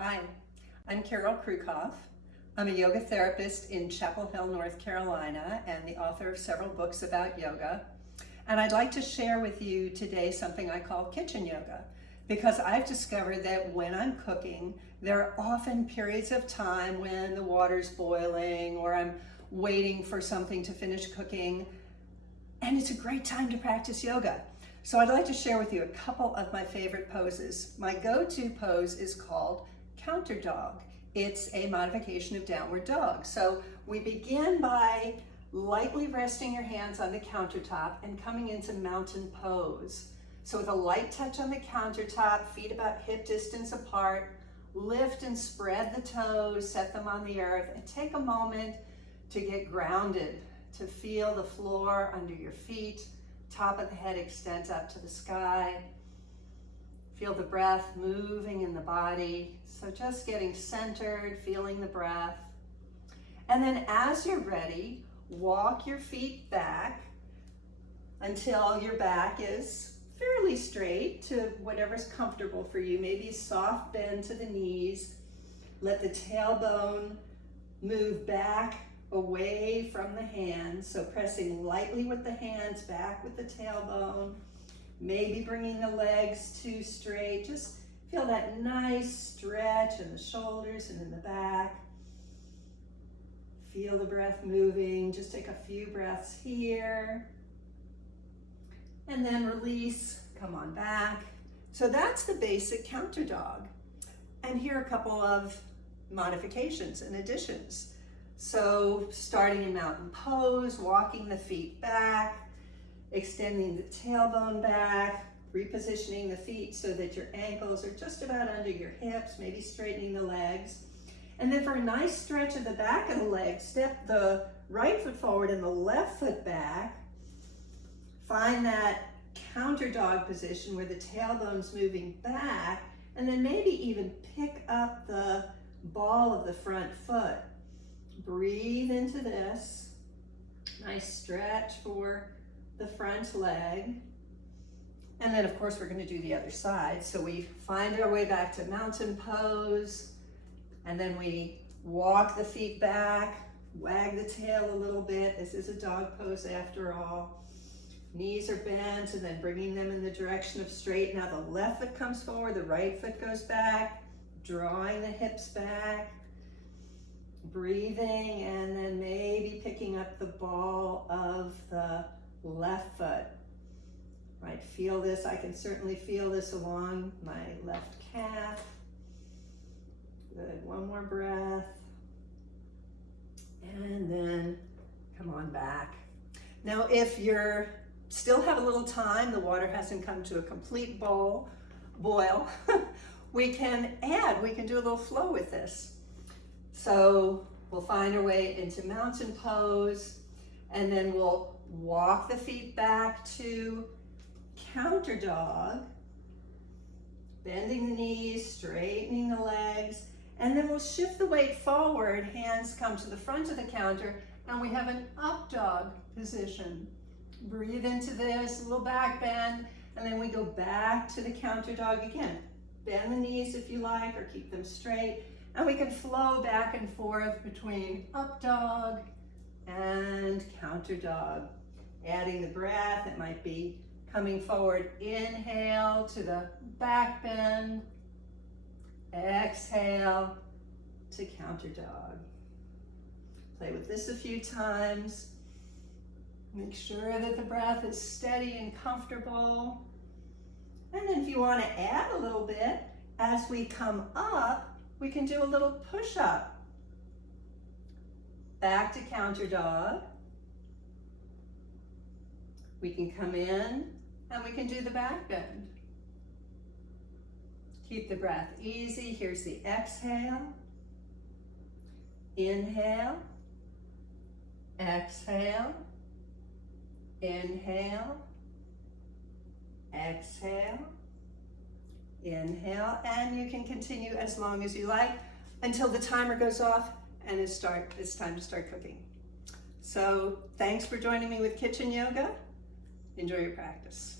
Hi, I'm Carol Krukoff. I'm a yoga therapist in Chapel Hill, North Carolina, and the author of several books about yoga. And I'd like to share with you today something I call kitchen yoga, because I've discovered that when I'm cooking, there are often periods of time when the water's boiling or I'm waiting for something to finish cooking, and it's a great time to practice yoga. So I'd like to share with you a couple of my favorite poses. My go-to pose is called Counter Dog. It's a modification of Downward Dog. So we begin by lightly resting your hands on the countertop and coming into mountain pose. So with a light touch on the countertop, feet about hip distance apart, lift and spread the toes, set them on the earth, and take a moment to get grounded, to feel the floor under your feet, top of the head extends up to the sky. Feel the breath moving in the body. So just getting centered, feeling the breath. And then as you're ready, walk your feet back until your back is fairly straight to whatever's comfortable for you. Maybe a soft bend to the knees. Let the tailbone move back away from the hands. So pressing lightly with the hands, back with the tailbone. Maybe bringing the legs too straight. Just feel that nice stretch in the shoulders and in the back. Feel the breath moving. Just take a few breaths here. And then release, come on back. So that's the basic counter dog. And here are a couple of modifications and additions. So starting in mountain pose, walking the feet back, extending the tailbone back, repositioning the feet so that your ankles are just about under your hips, maybe straightening the legs. And then for a nice stretch of the back of the leg, step the right foot forward and the left foot back. Find that counter dog position where the tailbone's moving back, and then maybe even pick up the ball of the front foot. Breathe into this. Nice stretch for the front leg. And then of course we're going to do the other side. So we find our way back to mountain pose, and then we walk the feet back, wag the tail a little bit. This is a dog pose after all. Knees are bent, and then bringing them in the direction of straight. Now the left foot comes forward, the right foot goes back, drawing the hips back. Breathing, and then maybe picking up the ball of the left foot. Right, feel this. I can certainly feel this along my left calf. Good, one more breath. And then come on back. Now if you're still have a little time, the water hasn't come to a complete boil, we can do a little flow with this. So we'll find our way into mountain pose, and then we'll walk the feet back to counter dog, bending the knees, straightening the legs, and then we'll shift the weight forward, hands come to the front of the counter, and we have an up dog position. Breathe into this, a little back bend, and then we go back to the counter dog again. Bend the knees if you like, or keep them straight. And we can flow back and forth between up dog and counter dog. Adding the breath, it might be coming forward, inhale to the back bend, exhale to counter dog. Play with this a few times. Make sure that the breath is steady and comfortable. And then if you want to add a little bit, as we come up, we can do a little push-up. Back to counter dog. We can come in and we can do the back bend. Keep the breath easy. Here's the exhale. Inhale. Exhale. Inhale. Exhale. Inhale, and you can continue as long as you like until the timer goes off and it's time to start cooking. So thanks for joining me with Kitchen Yoga. Enjoy your practice.